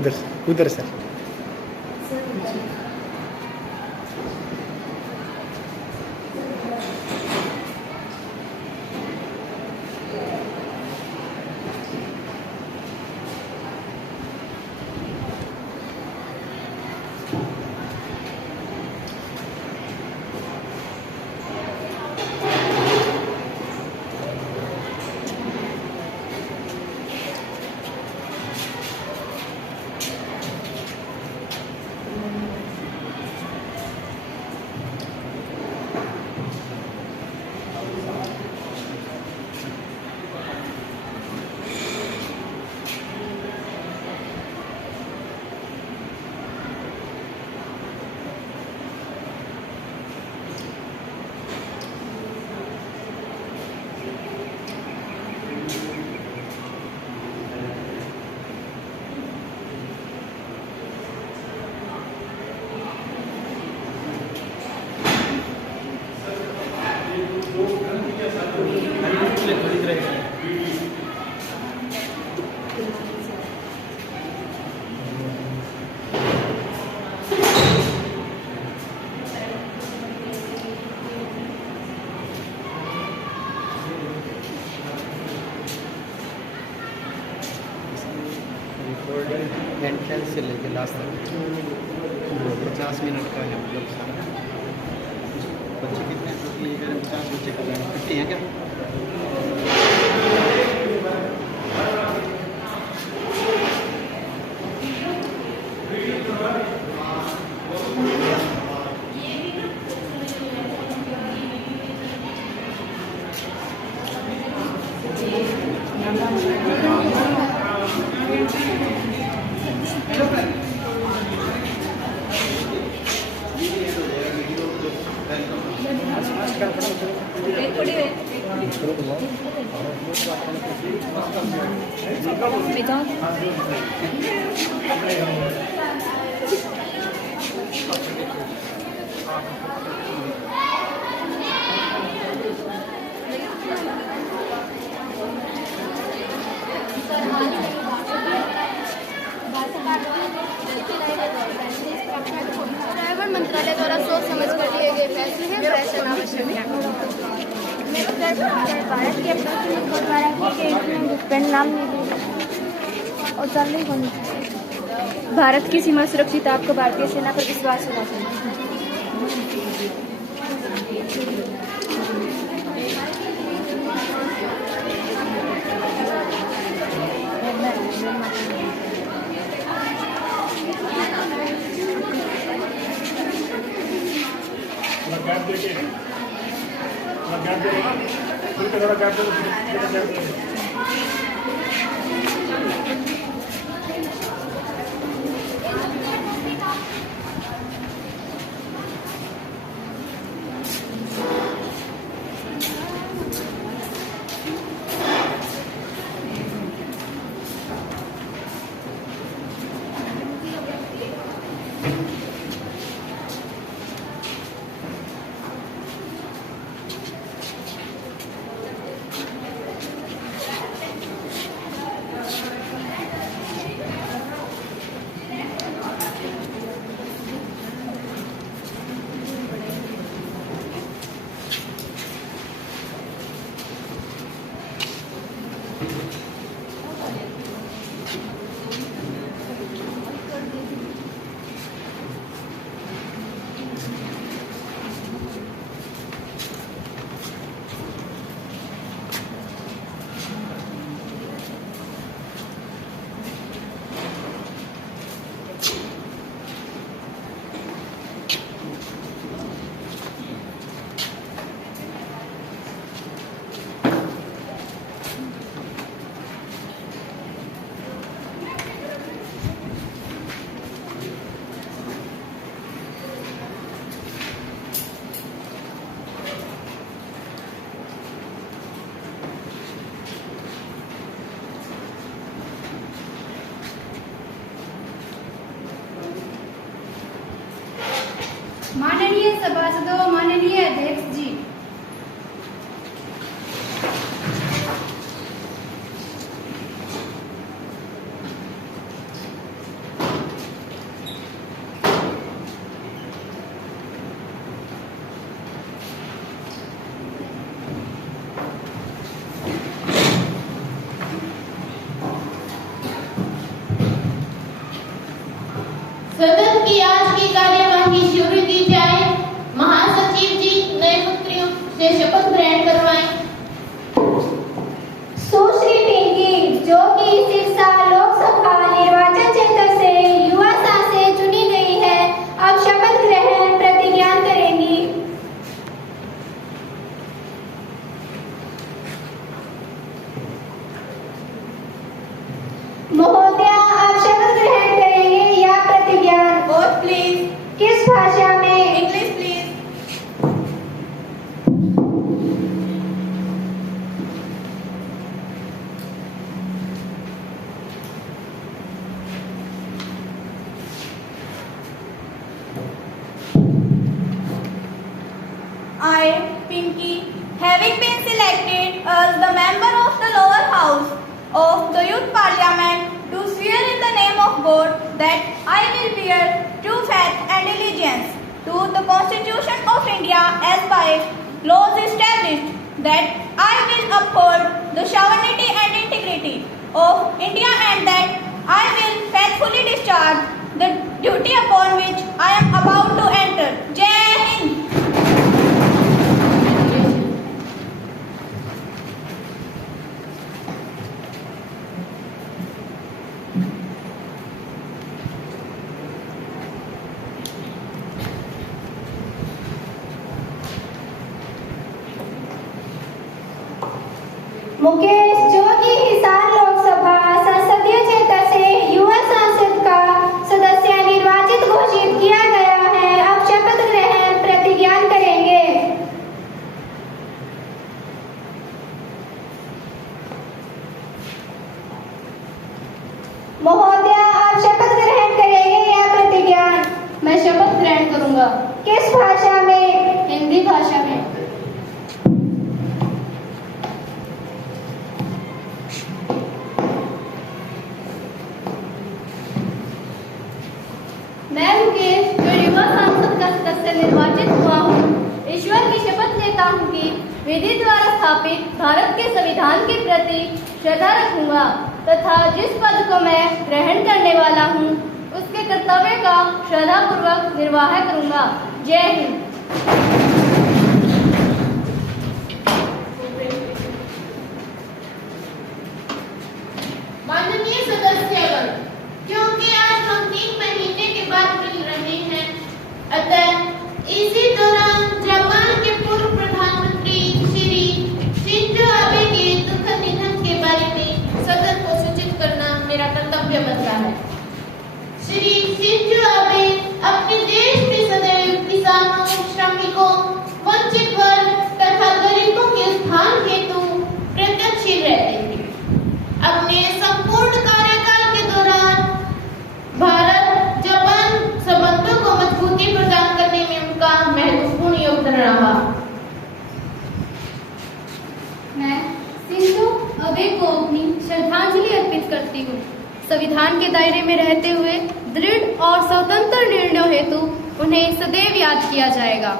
उधर sir. Recording entrance से लेके लास्ट तक 50 मिनट का है मतलब सारा। बच्चे कितने टोटली 50 बच्चे कर रहे हैं, 50 हैं क्या? मंत्रालय द्वारा सोच समझ कर लिए गए फैसले हैं फैशन आवश्यक है। भारत के द्वारा नाम और चलने को नहीं। भारत की सीमा सुरक्षित, आपको भारतीय सेना पर विश्वास होना चाहिए। माननीय सभासदों, माननीय अध्यक्ष जी, की आज की कार्यवाही शुरू की जाए। महासचिव जी नए मंत्रियों से शपथ ग्रहण करवाएं। सुश्री पिंकी, जो कि सिरसा लोकसभा निर्वाचन क्षेत्र से युवा सांसद चुनी गई है, अब शपथ ग्रहण प्रतिज्ञा करेंगी। महोदया, आप शपथ ग्रहण करेंगे या प्रतिज्ञा? Vote please. किस भाषा में? English please. I, Pinky, having been selected as the member of the lower house of the Youth Parliament, do swear in the name of God that I will bear true faith and allegiance to the Constitution of India as by laws established, that I will uphold the sovereignty and integrity of India, and that I will faithfully discharge the duty upon which I am about to enter. Jai Hind! Mukesh, जो कि हिसार लोकसभा संसदीय क्षेत्र से युवा सांसद का सदस्य निर्वाचित घोषित किया गया है, अब शपथ ग्रहण प्रतिज्ञा करेंगे। महोदया, आप शपथ ग्रहण करेंगे या प्रतिज्ञा? मैं शपथ ग्रहण करूंगा। किस भाषा में? हिंदी भाषा में। मैं मुकेश, जो युवा सांसद का सदस्य निर्वाचित हुआ हूँ, ईश्वर की शपथ लेता हूँ कि विधि द्वारा स्थापित भारत के संविधान के प्रति श्रद्धा रखूंगा तथा जिस पद को मैं ग्रहण करने वाला हूँ उसके कर्तव्य का श्रद्धापूर्वक निर्वाह करूंगा। जय हिंद। माननीय सदस्यगण, क्योंकि आज हम 3 महीने के बाद मिल रहे हैं, अतः इसी दौरान जापान के पूर्व प्रधानमंत्री श्री शिंजो आबे के दुखद निधन के बारे में सदन को सूचित करना मेरा कर्तव्य बनता है। श्री शिंजो आबे अपने देश में सदैव किसानों, श्रमिकों, वंचित वर्ग तथा गरीबों के उत्थान हेतु प्रगतिशील रहते थे। अपने संपूर्ण कार्यकाल के दौरान भारत जापान संबंधों को मजबूती प्रदान करने में उनका महत्वपूर्ण योगदान रहा। मैं शिंजो आबे को अपनी श्रद्धांजलि अर्पित करती हूँ। संविधान के दायरे में रहते हुए दृढ़ और स्वतंत्र निर्णयों हेतु उन्हें सदैव याद किया जाएगा।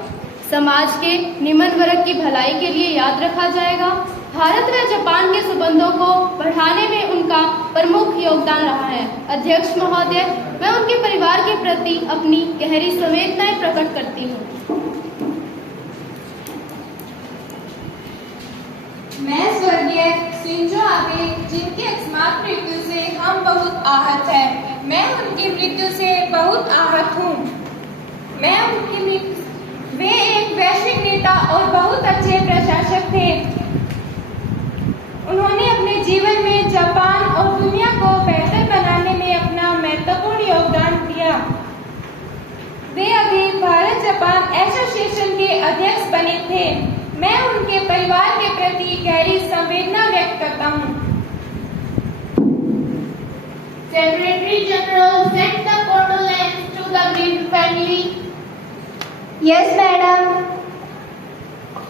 समाज के निम्न वर्ग की भलाई के लिए याद रखा जाएगा। भारत व जापान के संबंधों को बढ़ाने में उनका प्रमुख योगदान रहा है। अध्यक्ष महोदय, मैं उनके परिवार के प्रति अपनी गहरी संवेदनाएं प्रकट करती हूँ। मैं स्वर्गीय शिंजो आबे, जिनकी अकस्मात मृत्यु से हम बहुत आहत हैं, मैं उनकी मृत्यु से बहुत आहत हूँ। वे एक वैश्विक नेता और बहुत अच्छे प्रशासक थे। उन्होंने अपने जीवन में जापान और दुनिया को बेहतर बनाने में अपना महत्वपूर्ण योगदान दिया। वे अभी भारत जापान एसोसिएशन के अध्यक्ष बने थे। मैं उनके परिवार के प्रति गहरी संवेदना व्यक्त करता हूँ। Secretary General sent the condolence to the grieved family. Yes madam.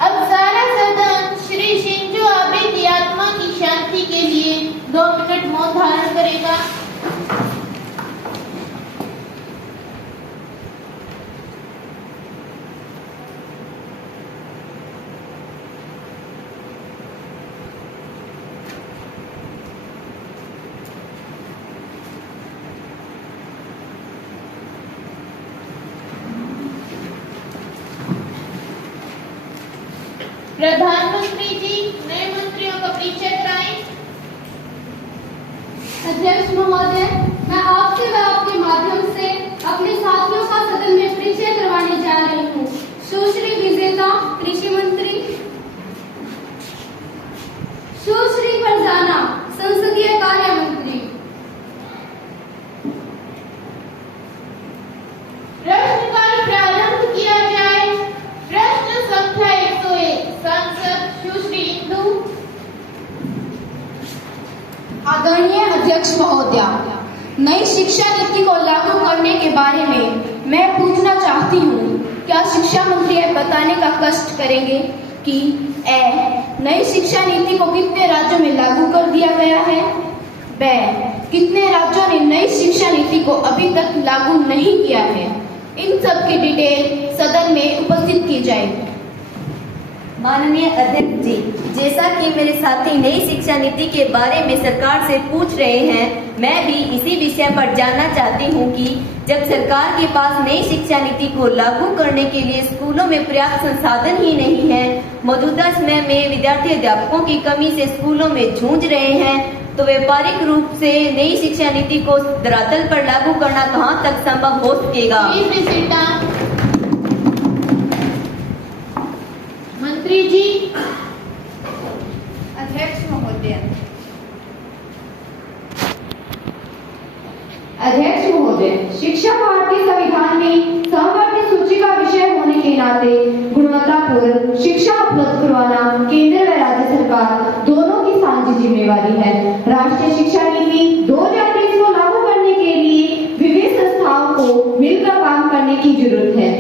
अब सारा सदन श्री शिंजो आबे की आत्मा की शांति के लिए 2 मिनट मौन धारण करेगा। प्रधानमंत्री जी नए मंत्रियों का परिचय कराएं। अध्यक्ष महोदय, मैं आपसे व आपके माध्यम से अपने साथियों का सदन में परिचय करवाने जा रही हूँ। सुश्री विजेता कृषि मंत्री, सुश्री फरजाना संसदीय कार्य मंत्री, प्रश्नकाल प्रारंभ किया जाए। प्रश्न संख्या 101 सांसद सुश्री इंदु। आदरणीय अध्यक्ष महोदया, नई शिक्षा नीति को लागू करने के बारे में मैं पूछना चाहती हूँ, क्या शिक्षा मंत्री यह बताने का कष्ट करेंगे कि नई शिक्षा नीति को कितने राज्यों में लागू कर दिया गया है, व कितने राज्यों ने नई शिक्षा नीति को अभी तक लागू नहीं किया है। इन सब की डिटेल सदन में उपस्थित की जाएगी। माननीय अध्यक्ष जी, जैसा कि मेरे साथी नई शिक्षा नीति के बारे में सरकार से पूछ रहे हैं, मैं भी इसी विषय पर जानना चाहती हूं कि जब सरकार के पास नई शिक्षा नीति को लागू करने के लिए स्कूलों में पर्याप्त संसाधन ही नहीं है, मौजूदा समय में विद्यार्थी अध्यापकों की कमी से स्कूलों में जूझ रहे हैं, तो व्यापारिक रूप से नई शिक्षा नीति को धरातल पर लागू करना कहां तक संभव हो सकेगा। मंत्री जी। अध्यक्ष महोदय, शिक्षा भारतीय संविधान में समवर्ती सूची का विषय होने के नाते गुणवत्तापूर्ण शिक्षा उपलब्ध करवाना केंद्र व राज्य सरकार दोनों की साझी जिम्मेवारी है। राष्ट्रीय शिक्षा नीति 2023 को लागू करने के लिए विभिन्न संस्थाओं को मिलकर काम करने की जरूरत है।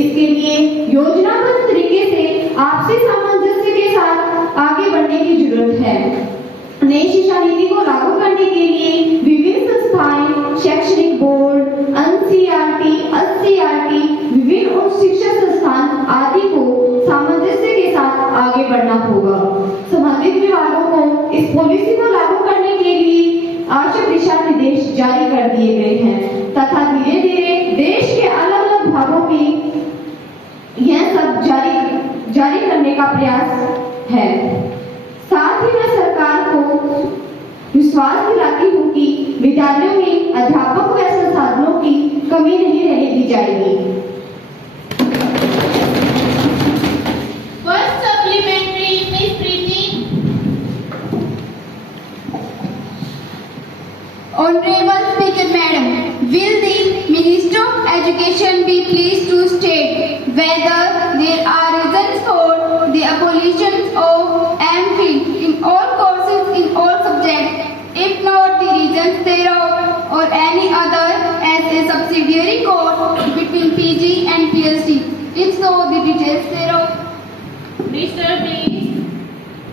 इसके लिए योजनाबद्ध तरीके से आपसी सामंजस्य के साथ आगे बढ़ने की जरूरत है। नई शिक्षा नीति को लागू करने के लिए विभिन्न संस्थाएं, शैक्षणिक बोर्ड, एनसीईआरटी, एससीईआरटी, विभिन्न उच्च शिक्षा संस्थान आदि को सामंजस्य के साथ आगे बढ़ना होगा। संबंधित विभागों को इस पॉलिसी को लागू करने के लिए आवश्यक दिशा निर्देश जारी कर दिए गए हैं तथा धीरे धीरे देश के अलग अलग भागों में यह सब जारी करने का प्रयास है। साथ ही मैं सरकार को विश्वास दिलाती हूँ कि विद्यालयों में अध्यापक व संसाधनों की कमी नहीं रहने दी जाएगी। First supplementary miss Preeti. Honorable Speaker Madam, will the Minister of Education be pleased to state whether there are reasons for the abolition of MPhil in all courses in all subjects, if not the reasons thereof or any other as a subsidiary course between PG and PhD? If so, the details thereof. Mr. please.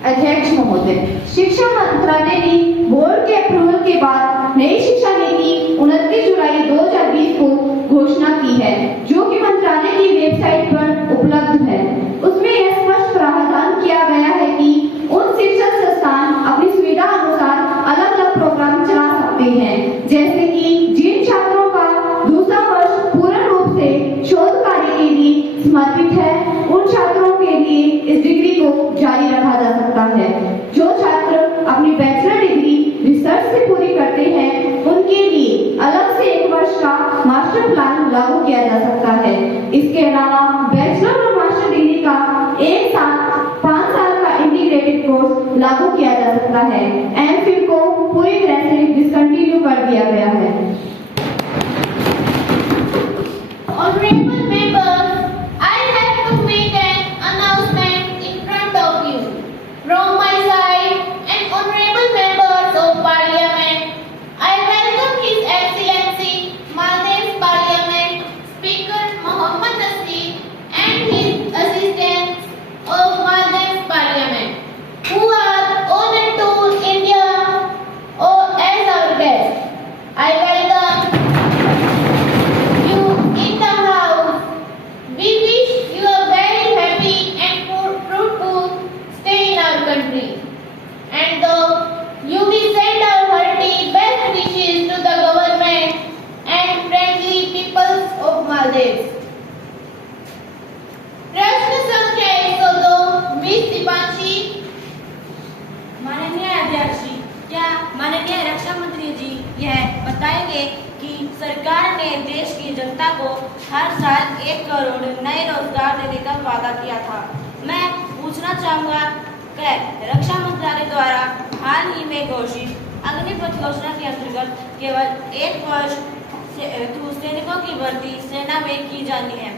अध्यक्ष महोदय, शिक्षा मंत्रालय ने board के approval के बाद नई शिक्षा नीति 29 जुलाई 2020 को घोषणा की है, जो कि मंत्रालय की वेबसाइट पर उपलब्ध है। उसमें यह स्पष्ट प्रावधान किया गया है कि उन शिक्षण संस्थान अपनी सुविधा अनुसार अलग अलग प्रोग्राम चला सकते हैं, जैसे कि जिन छात्रों का दूसरा वर्ष पूर्ण रूप से शोध कार्य के लिए समर्पित है, उन छात्रों के लिए इस डिग्री को जारी रखा जा सकता है। जो छात्र अपनी बैचलर डिग्री रिसर्च से पूरी करते हैं, उनके लिए अलग से 1 वर्ष का मास्टर प्लान लागू किया जा सकता है। इसके अलावा बैचलर और मास्टर डिग्री का एक साथ 5 साल का इंटीग्रेटेड कोर्स लागू किया जा सकता है। एमफिल को पूरी तरह से डिसकंटिन्यू कर दिया गया है। Honorable members, I have to make an announcement in front of you. From my side and honorable members of Parliament, I welcome His Excellency Maldives Parliament Speaker Mohammad Nasir and his assistants of Maldives Parliament, who are on a tour India as our guests. I welcome जनता को हर साल 1 करोड़ नए रोजगार देने का वादा किया था। मैं पूछना चाहूँगा कि रक्षा मंत्रालय द्वारा हाल ही में घोषित अग्निपथ योजना के अंतर्गत केवल 1 वर्ष सैनिकों की भर्ती सेना में की जानी है।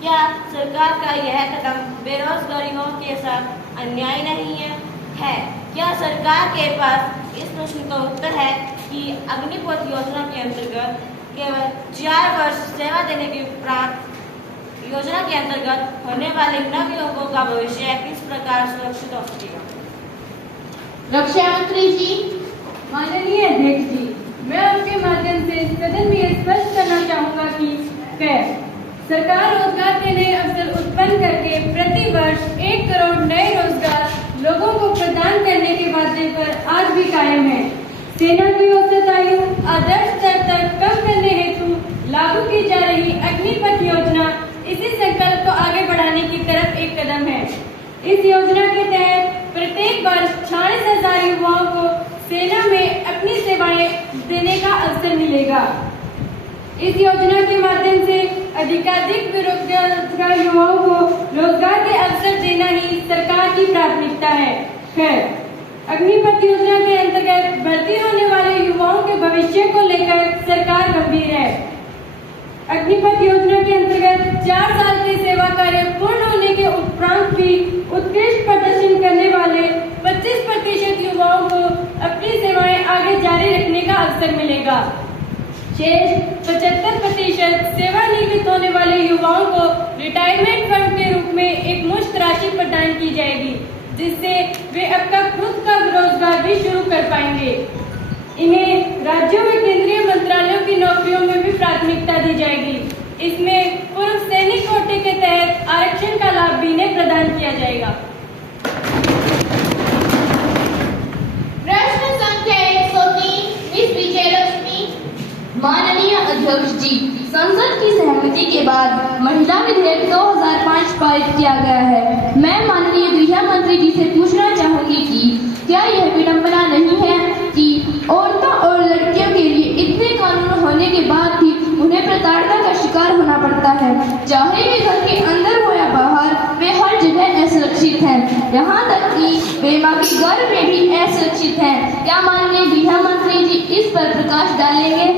क्या सरकार का यह कदम बेरोजगारियों के साथ अन्याय नहीं है? क्या सरकार के पास इस प्रश्न का उत्तर है कि अग्निपथ योजना के अंतर्गत केवल 4 वर्ष सेवा देने के उपरांत योजना के अंतर्गत होने वाले नव युवकों का भविष्य किस प्रकार सुरक्षित हो सकेगा? रक्षा मंत्री जी। माननीय अध्यक्ष जी, मैं आपके माध्यम से सदन में यह स्पष्ट करना चाहूँगा कि सरकार रोजगार के नए अवसर उत्पन्न करके प्रति वर्ष 1 करोड़ नए रोजगार लोगों को प्रदान करने के वादे पर आज भी कायम है। सेना की औसत आयु आदर्श स्तर तक कम करने हेतु लागू की जा रही अग्निपथ योजना इसी संकल्प को आगे बढ़ाने की तरफ एक कदम है। इस योजना के तहत प्रत्येक वर्ष 46,000 युवाओं को सेना में अपनी सेवाएं देने का अवसर मिलेगा। इस योजना के माध्यम से अधिकाधिक बेरोजगार युवाओं को रोजगार के अवसर देना ही सरकार की प्राथमिकता है। अग्निपथ योजना के अंतर्गत भर्ती होने वाले युवाओं के भविष्य को लेकर सरकार गंभीर है। अग्निपथ योजना के अंतर्गत 4 साल के सेवा कार्य पूर्ण होने के उपरांत भी उत्कृष्ट प्रदर्शन करने वाले 25% युवाओं को अपनी सेवाएं आगे जारी रखने का अवसर मिलेगा। शेष 75% सेवानिवृत्त होने वाले युवाओं को रिटायरमेंट फंड के रूप में एक मुश्त राशि प्रदान की जाएगी, जिससे वे अपना खुद का रोजगार भी शुरू कर पाएंगे। इन्हें राज्यों व केंद्रीय मंत्रालयों की नौकरियों में भी प्राथमिकता दी जाएगी। इसमें पूर्व सैनिक कोटे के तहत आरक्षण का लाभ भी इन्हें प्रदान किया जाएगा। प्रश्न संख्या 103 मिस विजयलक्ष्मी। माननीय अध्यक्ष जी, संसद की सहमति के बाद महिला विधेयक 2005 पारित किया गया है। मैं माननीय गृह मंत्री जी से पूछना चाहूंगी कि क्या यह विडंबना नहीं है कि औरतों और लड़कियों के लिए इतने कानून होने के बाद भी उन्हें प्रताड़ना का शिकार होना पड़ता है। चाहे वे घर के अंदर हो या बाहर, वे हर जगह असुरक्षित हैं। यहाँ तक कि वे माँ के घर में भी असुरक्षित हैं। क्या माननीय गृह मंत्री जी इस पर प्रकाश डालेंगे?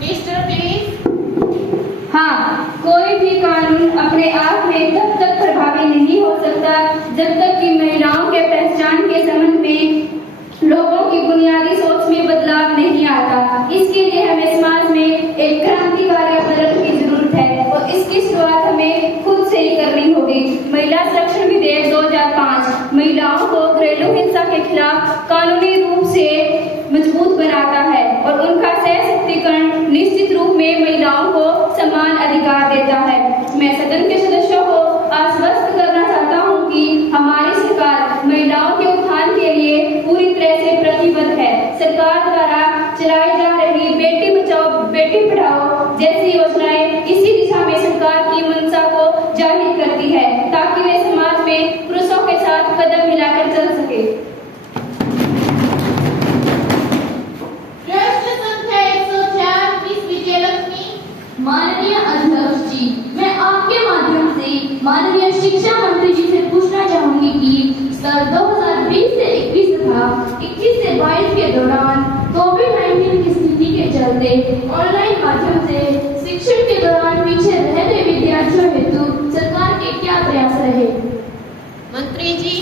Mister please. हाँ, कोई भी कानून अपने आप में तब तक प्रभावी नहीं हो सकता जब तक कि महिलाओं के पहचान के संबंध में लोगों की बुनियादी सोच में बदलाव नहीं आता। इसके लिए हमें समाज में एक क्रांतिकारी आंदोलन की जरूरत है और इसकी शुरुआत हमें खुद से ही करनी होगी। महिला संरक्षण विधेयक 2005 महिलाओं को घरेलू हिंसा के खिलाफ कानूनी रूप से मजबूत बनाता है और उनका सशक्तिकरण निश्चित रूप में महिलाओं को समान अधिकार देता है। मैं सदन के सदस्यों को आश्वस्त करना चाहता हूं कि हमारी सरकार महिलाओं के उत्थान के लिए पूरी तरह से प्रतिबद्ध है। सरकार द्वारा चलाई जा रही बेटी बचाओ बेटी पढ़ाओ जैसी योजनाएं इसी दिशा में सरकार की मंशा को जाहिर करती है, ताकि वे समाज में पुरुषों के साथ कदम मिलाकर चल सके। प्रश्न संख्या 104 मिस विजयलक्ष्मी। माननीय अध्यक्ष जी, मैं आपके माध्यम से माननीय शिक्षा मंत्री जी से पूछना चाहूंगी कि साल 2020 से 21 तथा 21 से 22 के दौरान कोविड-19 की स्थिति के चलते ऑनलाइन माध्यम से शिक्षण के दौरान पीछे रह गए विद्यार्थियों हेतु सरकार के क्या प्रयास रहे? मंत्री जी।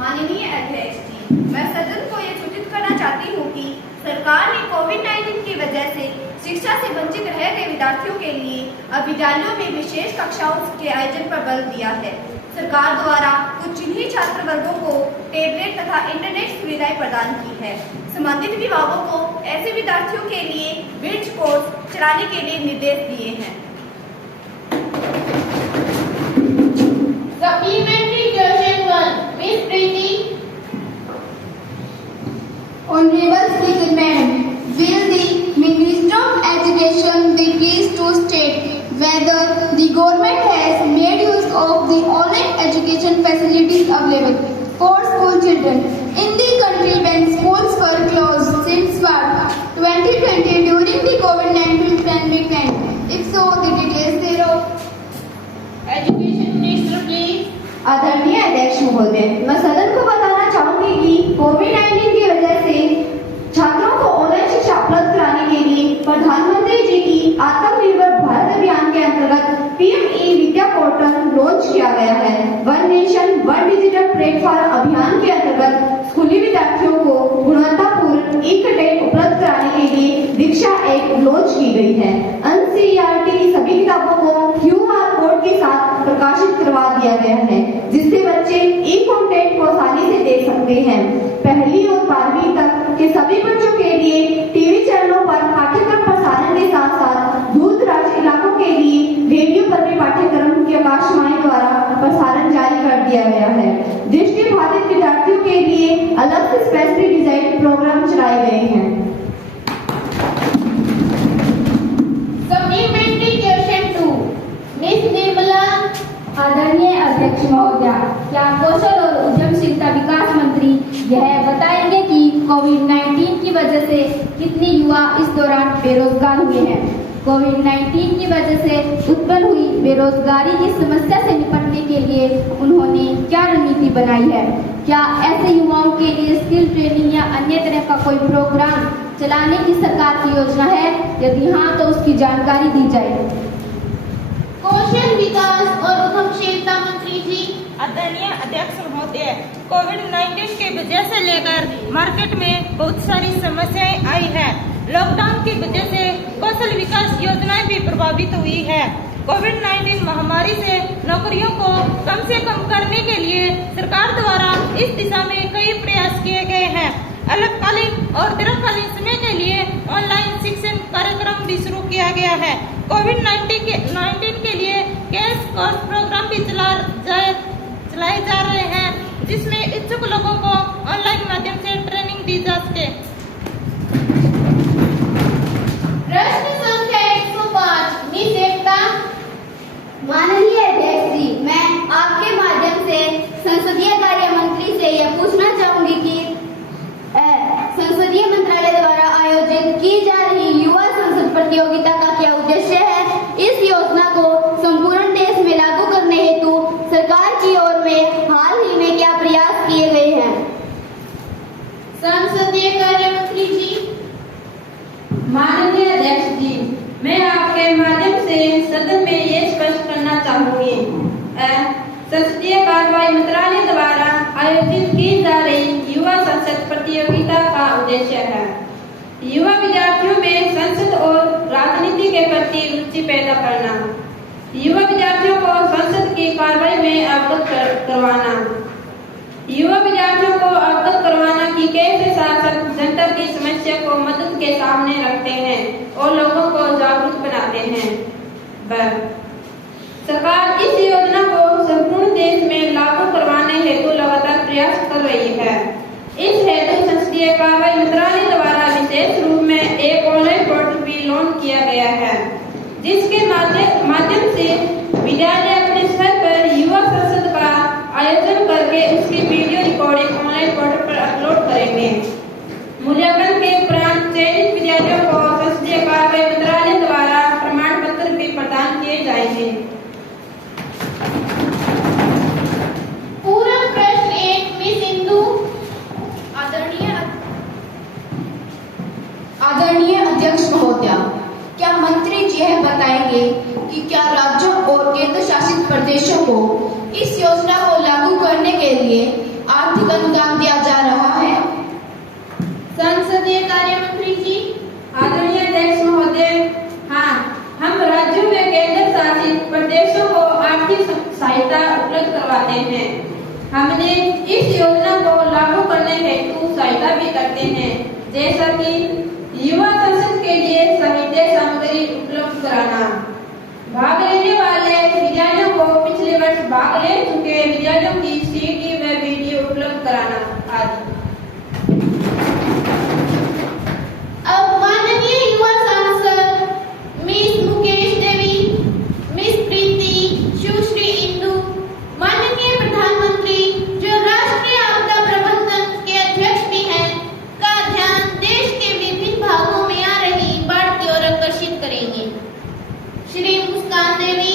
माननीय अध्यक्ष जी, मैं सदन को यह सूचित करना चाहती हूँ कि सरकार ने कोविड-19 की वजह से शिक्षा से वंचित रह गए विद्यार्थियों के लिए अब विद्यालयों में विशेष कक्षाओं के आयोजन पर बल दिया है। सरकार द्वारा कुछ चिन्हित छात्र वर्गों को टैबलेट तथा इंटरनेट सुविधाएं प्रदान की है। संबंधित विभागों को ऐसे विद्यार्थियों के लिए ब्रिज कोर्स चलाने के लिए निर्देश दिए हैं। Supplementary question 1 miss Preeti. Honorable Speaker Madam, will the Minister of Education be pleased to state whether the government has made use of the online education facilities available for school children in the country when schools were closed since March 2020 during the COVID-19 pandemic अध्यक्ष महोदय, मैं सदन को बताना चाहूंगी कि कोविड-19 की वजह से छात्रों को ऑनलाइन शिक्षा उपलब्ध कराने के लिए प्रधानमंत्री जी की आत्मनिर्भर भारत अभियान के अंतर्गत पीएम ई विद्या पोर्टल लॉन्च किया गया है। One nation one digital platform अभियान के अंतर्गत स्कूली विद्यार्थियों को गुणवत्तापूर्ण ई कंटेंट उपलब्ध कराने के लिए दीक्षा ऐप लॉन्च की गई है। एनसीईआरटी की सभी किताबों को QR कोड के साथ प्रकाशित करवा दिया गया है, जिससे बच्चे ई कंटेंट को आसानी से देख सकते हैं। पहली और 12वीं तक के सभी बच्चों के लिए टीवी चैनलों पर पाठ्यक्रम प्रसारण के साथ साथ दूर दराज इलाकों के लिए रेडियो पर भी पाठ्यक्रम की आकाशवाणी द्वारा प्रसारण जारी कर दिया गया है। दृष्टिबाधित विद्यार्थियों के लिए अलग से स्पेशली डिजाइन प्रोग्राम चलाए गए हैं। Supplementary question 2, miss Nirmala. आदरणीय अध्यक्ष महोदया, क्या कौशल और उद्यमशीलता विकास मंत्री यह बताएंगे कि कोविड-19 की वजह से कितने युवा इस दौरान बेरोजगार हुए हैं? कोविड-19 की वजह से उत्पन्न हुई बेरोजगारी की समस्या से निपटने के लिए उन्होंने क्या रणनीति बनाई है? क्या ऐसे युवाओं के लिए स्किल ट्रेनिंग या अन्य तरह का कोई प्रोग्राम चलाने की सरकार की योजना है? यदि हाँ, तो उसकी जानकारी दी जाए। कौशल विकास और उद्यमशीलता मंत्री जी। आदरणीय अध्यक्ष महोदय, कोविड-19 के वजह से लेकर मार्केट में बहुत सारी समस्याएं आई है। लॉकडाउन की वजह से कौशल विकास योजनाएं भी प्रभावित हुई है। कोविड-19 महामारी से नौकरियों को कम से कम करने के लिए सरकार द्वारा इस दिशा में कई प्रयास किए गए हैं। अल्पकालीन और दीर्घकालीन समय के लिए ऑनलाइन शिक्षण कार्यक्रम भी शुरू किया गया है। कोविड-19 के लिए कैश कोर्स प्रोग्राम भी चलाए जा रहे हैं, जिसमें इच्छुक लोगों को ऑनलाइन माध्यम से ट्रेनिंग दी जा सके। प्रश्न संख्या 105, मिस एकता। माननीय अध्यक्ष जी, मैं आपके माध्यम से संसदीय कार्य मंत्री से यह पूछना चाहूंगी कि संसदीय मंत्रालय द्वारा आयोजित की जा रही युवा संसद प्रतियोगिता का क्या उद्देश्य है? इस योजना को संपूर्ण देश में लागू करने हेतु सरकार की ओर में हाल ही में क्या प्रयास किए गए हैं? संसदीय कार्य मंत्री जी। माननीय अध्यक्ष जी, मैं आपके माध्यम से सदन में ये स्पष्ट करना चाहूंगी, संसदीय कार्यवाही मंत्रालय द्वारा आयोजित की जा रही युवा संसद प्रतियोगिता का उद्देश्य है युवा विद्यार्थियों में संसद और राजनीति के प्रति रुचि पैदा करना, युवा विद्यार्थियों को संसद की कार्यवाही में अवगत करवाना, युवा विद्यार्थियों को अवगत करवाना कि कैसे शासक जनता की समस्या को मदद के सामने रखते हैं और लोगों को जागरूक बनाते हैं। सरकार इस योजना को संपूर्ण देश में लागू करवाने हेतु लगातार प्रयास कर रही है। इस हेतु संसदीय कार्रवाई मंत्रालय द्वारा विशेष रूप में एक ऑनलाइन पोर्टल भी लॉन्च किया गया है, जिसके माध्यम से विद्यालय अपने स्तर पर युवा संसद का आयोजन करके उसकी वीडियो रिकॉर्डिंग ऑनलाइन पोर्टल पर अपलोड करेंगे। मूल्यांकन के उपरांत चयनित विद्यालयों को संसदीय कार्रवाई मंत्रालय द्वारा प्रमाण पत्र भी प्रदान किए जाएंगे। पूरक प्रश्न 1, मिस इंदु। आदरणीय अध्यक्ष महोदया, क्या मंत्री जी यह बताएंगे कि क्या राज्यों और केंद्र शासित प्रदेशों को इस योजना को लागू करने के लिए आर्थिक अनुदान दिया जा रहा है? संसदीय कार्य मंत्री जी। आदरणीय अध्यक्ष महोदय, हाँ, हम राज्यों में केंद्र शासित प्रदेशों को आर्थिक सहायता उपलब्ध करवाते हैं। हमने इस योजना को लागू करने हेतु सहायता भी करते हैं, जैसा कि युवा संसद के लिए साहित्य सामग्री उपलब्ध कराना, भाग लेने वाले विद्यालयों को पिछले वर्ष भाग ले चुके विद्यालयों की CD व वीडियो उपलब्ध कराना आदि। अब माननीय युवा सांसद मिस मुकेश देवी, मिस प्रीति, सुश्री इंदु, माननीय प्रधानमंत्री जो राष्ट्रीय आपदा प्रबंधन के अध्यक्ष भी हैं, का ध्यान देश के विभिन्न भागों में आ रही बाढ़ की ओर आकर्षित करेंगे। श्री मुस्कान देवी।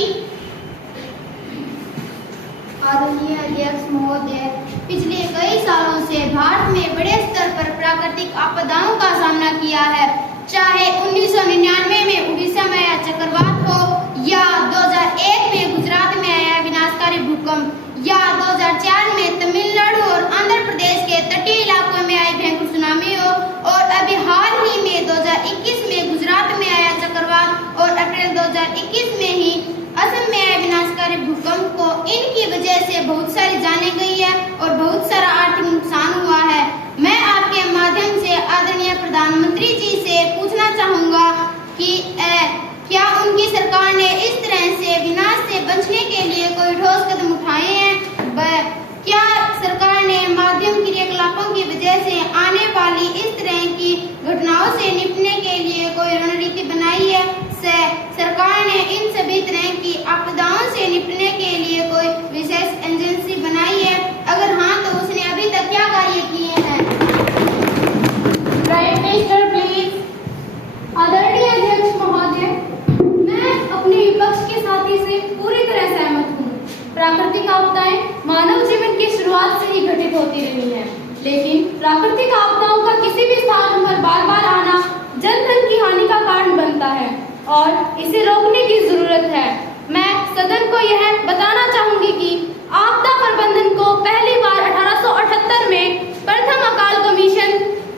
आदरणीय आदरणीय अध्यक्ष महोदय, पिछले कई सालों से भारत में बड़े स्तर पर प्राकृतिक आपदाओं का सामना किया है, चाहे 1999 में उड़ीसा में आया चक्रवात हो या 2001 में गुजरात में आया विनाशकारी भूकंप या 2004 में तमिलनाडु और आंध्र प्रदेश के तटीय इलाकों में आई भयंकर सुनामी हो और अभी हाल ही में 2021 में गुजरात में आया चक्रवात और अप्रैल 2021 में ही असम में आए विनाशकारी भूकंप को, इनकी वजह से बहुत सारी जानें गई है और बहुत सारा आर्थिक नुकसान हुआ है। मैं आपके माध्यम से आदरणीय प्रधानमंत्री जी से पूछना चाहूँगा कि क्या उनकी सरकार ने इस तरह से विनाश से बचने के लिए कोई ठोस कदम उठाए हैं? क्या सरकार ने माध्यम क्रियाकलापों की वजह से आने वाली इस तरह की घटनाओं से निपटने के लिए कोई रणनीति बनाई है? सरकार ने इन सभी तरह की आपदाओं से निपटने के लिए कोई विशेष एजेंसी बनाई है? अगर हाँ, तो उसने अभी तक क्या कार्य किए हैं? Prime minister please. आदरणीय अध्यक्ष महोदय, मैं अपने विपक्ष के साथी से पूरी तरह सहमत हूँ। प्राकृतिक आपदाएं मानव जीवन की शुरुआत से ही घटित होती रही हैं, लेकिन प्राकृतिक आपदाओं का किसी भी स्थान पर बार-बार आना जन धन की हानि का कारण बनता है और इसे रोकने की जरूरत है। मैं सदन को यह बताना चाहूंगी कि आपदा प्रबंधन को पहली बार 1878 में प्रथम अकाल कमीशन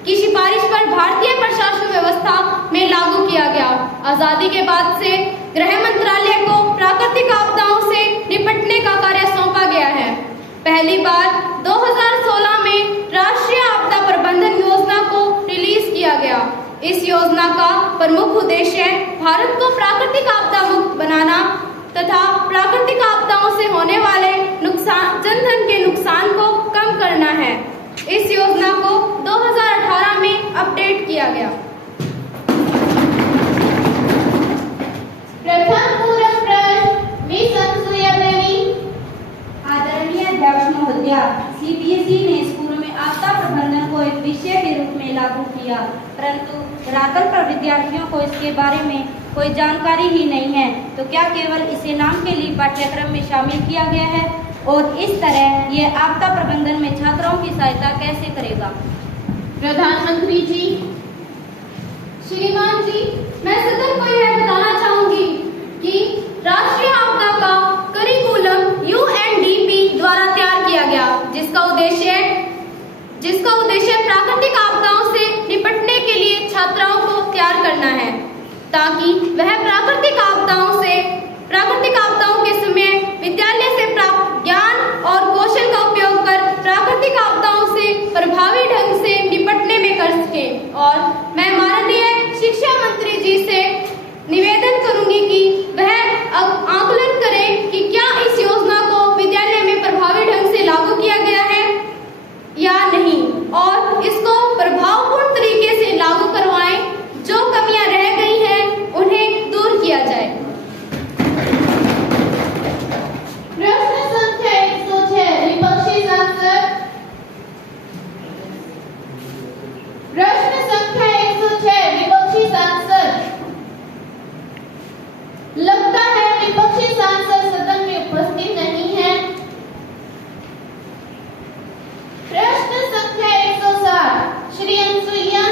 की सिफारिश पर भारतीय प्रशासन व्यवस्था में लागू किया गया। आजादी के बाद से गृह मंत्रालय को प्राकृतिक आपदाओं से निपटने का कार्य सौंपा गया है। पहली बार 2016 में राष्ट्रीय आपदा प्रबंधन योजना को रिलीज किया गया। इस योजना का प्रमुख उद्देश्य भारत को प्राकृतिक आपदा मुक्त बनाना तथा प्राकृतिक आपदाओं से होने वाले नुकसान, जनधन के नुकसान को कम करना है। इस योजना को 2018 में अपडेट किया गया। प्रथम पूरक प्रश्न मिशन सुयमनी। आदरणीय अध्यक्ष महोदय, सीबीएसई ने स्कूलों में आपदा प्रबंधन को एक विषय के रूप में लागू किया, परंतु धरातल पर विद्यार्थियों को इसके बारे में कोई जानकारी ही नहीं है, तो क्या केवल इसे नाम के लिए पाठ्यक्रम में शामिल किया गया है? और इस तरह ये आपदा प्रबंधन में छात्रों की सहायता कैसे करेगा? प्रधानमंत्री जी। श्रीमान जी, मैं सदन को यह बताना चाहूंगी कि राष्ट्रीय आपदा का करिकुलम UNDP द्वारा तैयार किया गया, जिसका उद्देश्य प्राकृतिक आपदाओं से निपटने के लिए छात्राओं को तैयार करना है, ताकि वह प्राकृतिक आपदाओं के समय विद्यालय से प्राप्त ज्ञान और कौशल का उपयोग कर प्राकृतिक आपदाओं से प्रभावी ढंग से निपटने में कर सके। और मैं माननीय शिक्षा मंत्री जी से निवेदन करूंगी कि वह आकलन करें कि क्या इस योजना को विद्यालय में प्रभावी ढंग से लागू किया गया है या नहीं, और इसको प्रभावपूर्ण तरीके से लागू करवाएं। जो कमियां रह गई हैं उन्हें दूर किया जाए। प्रश्न संख्या 106 विपक्षी सांसद। प्रश्न संख्या 106 विपक्षी सांसद। लगता है विपक्षी सांसद सदन में उपस्थित नहीं है। प्रश्न संख्या 107 श्री अनसुईया।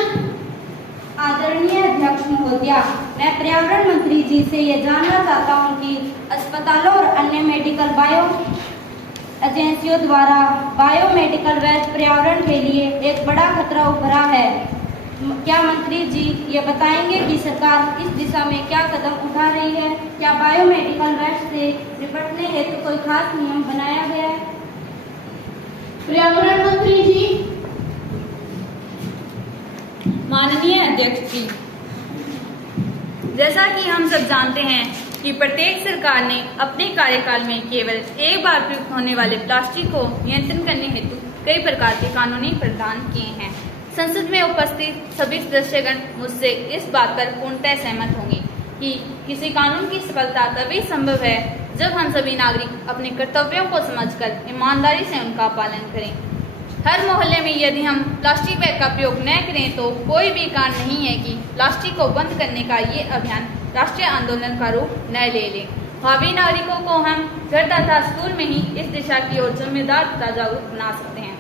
आदरणीय अध्यक्ष महोदय, मैं पर्यावरण मंत्री जी से ये जानना चाहता हूँ कि अस्पतालों और अन्य मेडिकल बायो एजेंसियों द्वारा बायोमेडिकल वेस्ट पर्यावरण के लिए एक बड़ा खतरा उभरा है। क्या मंत्री जी ये बताएंगे कि सरकार इस दिशा में क्या कदम उठा रही है? क्या बायोमेडिकल वेस्ट से निपटने हेतु कोई खास नियम बनाया गया है? पर्यावरण मंत्री जी। माननीय अध्यक्ष जी, जैसा कि हम सब जानते हैं कि प्रत्येक सरकार ने अपने कार्यकाल में केवल एक बार प्रयुक्त होने वाले प्लास्टिक को नियंत्रण करने हेतु कई प्रकार के कानूनी प्रावधान किए हैं। संसद में उपस्थित सभी सदस्यगण मुझसे इस बात पर पूर्णतः सहमत होंगे कि किसी कानून की सफलता तभी संभव है जब हम सभी नागरिक अपने कर्तव्यों को समझकर ईमानदारी से उनका पालन करें। हर मोहल्ले में यदि हम प्लास्टिक बैग का प्रयोग न करें तो कोई भी कारण नहीं है कि प्लास्टिक को बंद करने का ये अभियान राष्ट्रीय आंदोलन का रूप न ले ले। भावी नागरिकों को हम घर तथा स्कूल में ही इस दिशा की ओर जिम्मेदार तथा जागरूक बना सकते हैं।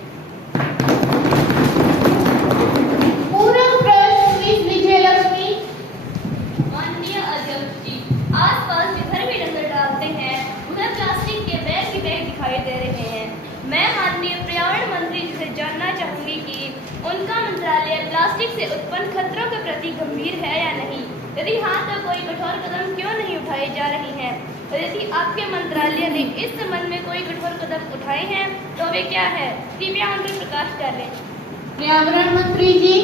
पूरक प्रश्न मिस विजयलक्ष्मी। माननीय अध्यक्ष जी, आसपास जिधर भी नजर डालते हैं उधर प्लास्टिक के बैग ही बैग दिखाई दे रहे हैं। मैं माननीय पर्यावरण मंत्री जी से जानना चाहूंगी कि उनका मंत्रालय प्लास्टिक से उत्पन्न खतरों के प्रति गंभीर है या नहीं। यदि हाँ, तो कोई कठोर कदम क्यों नहीं उठाए जा रहे हैं? और यदि आपके मंत्रालय ने इस संबंध में कोई कठोर कदम उठाए हैं तो वे क्या है? कृपया उन पर प्रकाश डालें। पर्यावरण मंत्री जी।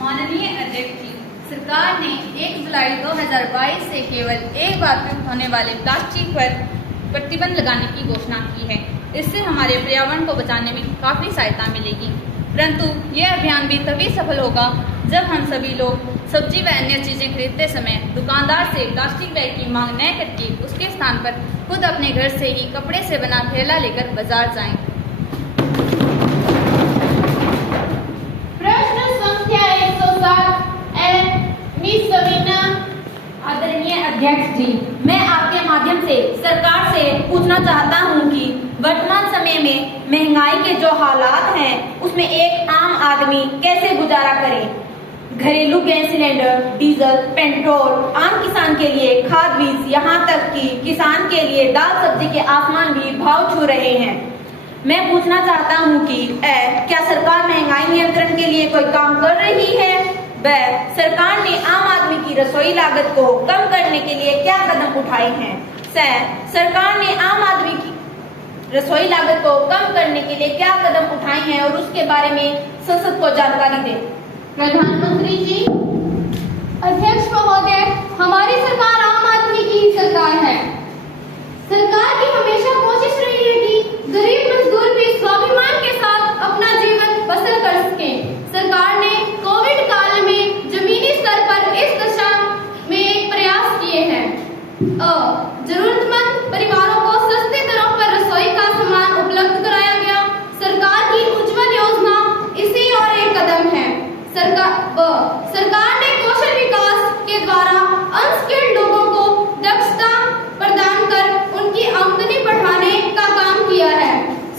माननीय अध्यक्ष जी, सरकार ने 1 जुलाई 2022 से केवल एक बार प्रयोग होने वाले प्लास्टिक पर प्रतिबंध लगाने की घोषणा की है। इससे हमारे पर्यावरण को बचाने में काफी सहायता मिलेगी, परंतु यह अभियान भी तभी सफल होगा जब हम सभी लोग सब्जी व अन्य चीजें खरीदते समय दुकानदार से प्लास्टिक बैग की मांग न करके उसके स्थान पर खुद अपने घर से ही कपड़े से बना थैला लेकर बाजार जाएं। प्रश्न संख्या 107 मिस सवीना। आदरणीय अध्यक्ष जी, मैं आपके माध्यम से सरकार से पूछना चाहता हूं कि वर्तमान समय में महंगाई के जो हालात हैं उसमें एक आम आदमी कैसे गुजारा करे। घरेलू गैस सिलेंडर, डीजल, पेट्रोल, आम किसान के लिए खाद बीज, यहाँ तक कि किसान के लिए दाल सब्जी के आसमान भी भाव छू रहे हैं। मैं पूछना चाहता हूँ कि क्या सरकार महंगाई नियंत्रण के लिए कोई काम कर रही है? वह सरकार ने आम आदमी की रसोई लागत को कम करने के लिए क्या कदम उठाए हैं? सरकार ने आम आदमी की रसोई लागत को कम करने के लिए क्या कदम उठाए हैं और उसके बारे में संसद को जानकारी दें। प्रधानमंत्री जी। अध्यक्ष महोदय, हमारी सरकार आम आदमी की ही सरकार है। सरकार की हमेशा कोशिश रही है कि गरीब मजदूर भी स्वाभिमान के साथ अपना जीवन बसर कर सके। सरकार ने कोविड काल में जमीनी स्तर पर इस दिशा में एक प्रयास किए हैं। जरूरतमंद परिवारों को सस्ते दरों पर रसोई का सामान उपलब्ध कराया गया। सरकार की उज्ज्वल योजना इसी और एक कदम है। सरकार ने कौशल विकास के द्वारा अनस्किल्ड लोगों को दक्षता प्रदान कर उनकी आमदनी बढ़ाने का काम किया है।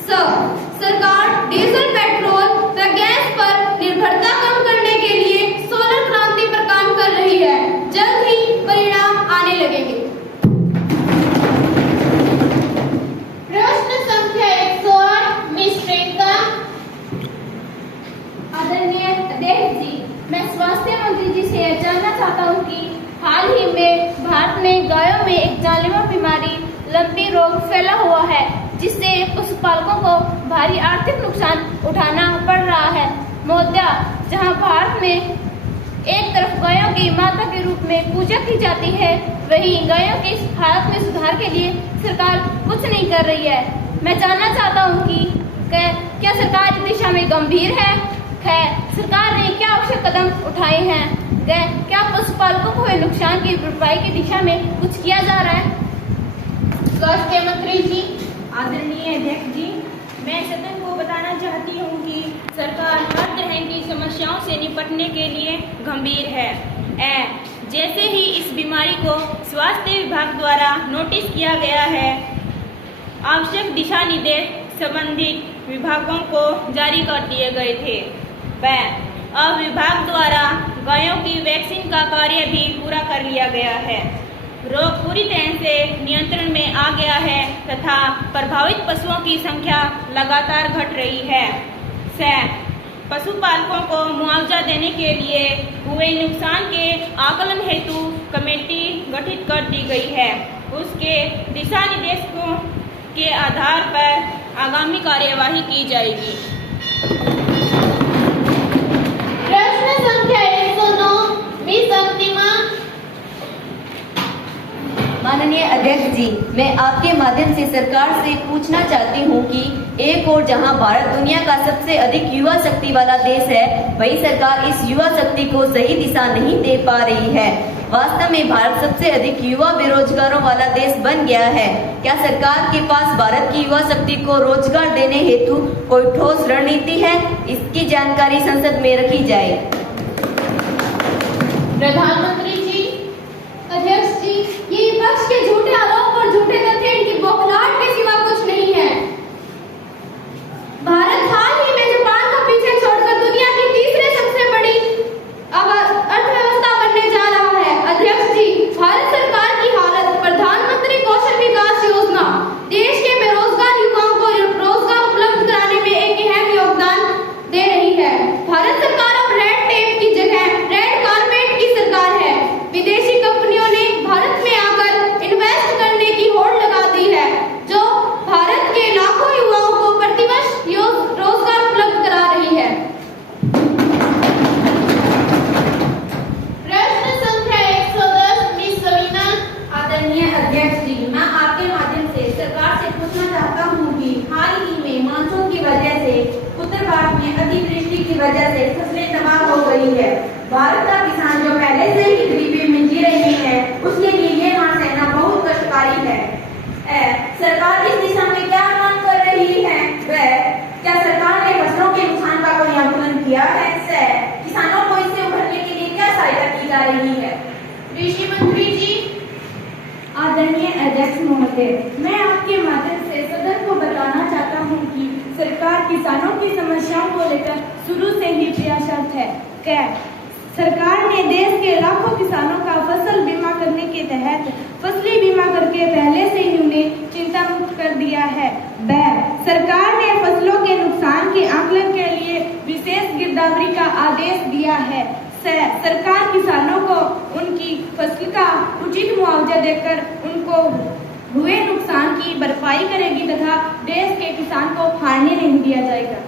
सरकार डीजल, पेट्रोल व गैस पर निर्भरता कम करने के लिए सोलर क्रांति पर काम कर रही है। जल्द ही परिणाम आने लगेंगे। प्रश्न संख्या 108 मिस प्रियंका। आदरणीय अध्यक्ष जी, मैं स्वास्थ्य मंत्री जी से यह जानना चाहता हूँ कि हाल ही में भारत में गायों में एक जानलेवा बीमारी लंपी रोग फैला हुआ है, जिससे पशुपालकों को भारी आर्थिक नुकसान उठाना पड़ रहा है। महोदया, जहां भारत में एक तरफ गायों की माता के रूप में पूजा की जाती है, वहीं गायों की हालत में सुधार के लिए सरकार कुछ नहीं कर रही है। मैं जानना चाहता हूं कि क्या सरकार इस दिशा में गंभीर है? सरकार ने क्या आवश्यक कदम उठाए हैं? क्या पशुपालकों को हुए नुकसान की भरपाई की दिशा में कुछ किया जा रहा है? स्वास्थ्य मंत्री जी। आदरणीय अध्यक्ष जी, मैं सदन को बताना चाहती हूँ कि सरकार हर तरह की समस्याओं से निपटने के लिए गंभीर है। जैसे ही इस बीमारी को स्वास्थ्य विभाग द्वारा नोटिस किया गया है, आवश्यक दिशा निर्देश संबंधित विभागों को जारी कर दिए गए थे। अब विभाग द्वारा गायों की वैक्सीन का कार्य भी पूरा कर लिया गया है। रोग पूरी तरह से नियंत्रण में आ गया है तथा प्रभावित पशुओं की संख्या लगातार घट रही है। पशुपालकों को मुआवजा देने के लिए हुए नुकसान के आकलन हेतु कमेटी गठित कर दी गई है। उसके दिशा निर्देशों के आधार पर आगामी कार्यवाही की जाएगी। प्रश्न संख्या 109 मिस अंतिमा। माननीय अध्यक्ष जी, मैं आपके माध्यम से सरकार से पूछना चाहती हूँ कि एक और जहाँ भारत दुनिया का सबसे अधिक युवा शक्ति वाला देश है, वही सरकार इस युवा शक्ति को सही दिशा नहीं दे पा रही है। वास्तव में भारत सबसे अधिक युवा बेरोजगारों वाला देश बन गया है। क्या सरकार के पास भारत की युवा शक्ति को रोजगार देने हेतु कोई ठोस रणनीति है? इसकी जानकारी संसद में रखी जाए। प्रधानमंत्री जी। अध्यक्ष जी, ये विपक्ष के झूठे आरोप पर झूठे उत्तर भारत में अतिवृष्टि की वजह से फसलें तबाह हो गई है। भारत का किसान जो पहले से ही गरीबी में जी रहे हैं, उसके लिए ये हार सहना बहुत कष्टकारी है। सरकार इस दिशा में क्या मांग कर रही है? क्या सरकार ने फसलों के नुकसान का कोई आकलन किया है? किसानों को इससे उभरने के लिए क्या सहायता की जा रही है? कृषि मंत्री जी। आदरणीय अध्यक्ष महोदय, मैं आपके माध्यम से सदन को बताना चाहता हूं कि सरकार किसानों की समस्याओं को लेकर शुरू से ही प्रयासरत है। सरकार ने देश के लाखों किसानों का फसल बीमा करने के तहत फसली बीमा करके पहले से ही उन्हें चिंता मुक्त कर दिया है। सरकार ने फसलों के नुकसान के आकलन के लिए विशेष गिरदावरी का आदेश दिया है। सरकार किसानों को उनकी फसल का उचित मुआवजा देकर उनको हुए नुकसान की भरपाई करेगी तथा देश के किसान को हारने नहीं दिया जाएगा।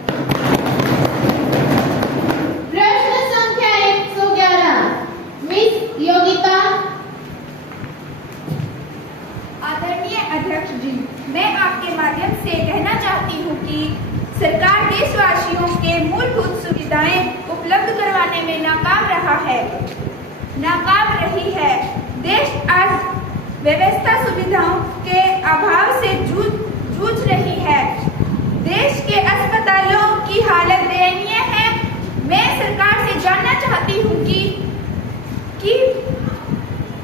प्रश्न संख्या 111 मिस योगिता। आदरणीय अध्यक्ष जी, मैं आपके माध्यम से कहना चाहती हूँ कि सरकार देशवासियों के मूलभूत सुविधाएं उपलब्ध करवाने में नाकाम रही है। देश आज व्यवस्था सुविधाओं के अभाव से जूझ रही है। देश के अस्पतालों की हालत दयनीय है। मैं सरकार से जानना चाहती हूँ कि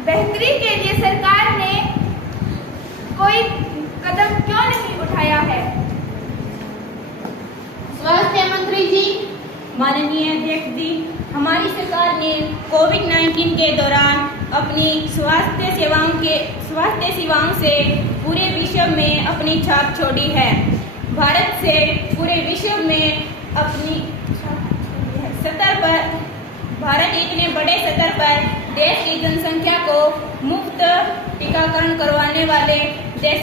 बेहतरी के लिए सरकार ने कोई कदम क्यों नहीं उठाया है? स्वास्थ्य मंत्री जी। माननीय अध्यक्ष जी, हमारी सरकार ने कोविड-19 के दौरान अपनी स्वास्थ्य सेवाओं से पूरे विश्व में अपनी छाप छोड़ी है। भारत से पूरे विश्व में अपनी सतह पर भारत इतने बड़े सतह पर देश की जनसंख्या को मुफ्त टीकाकरण करवाने वाले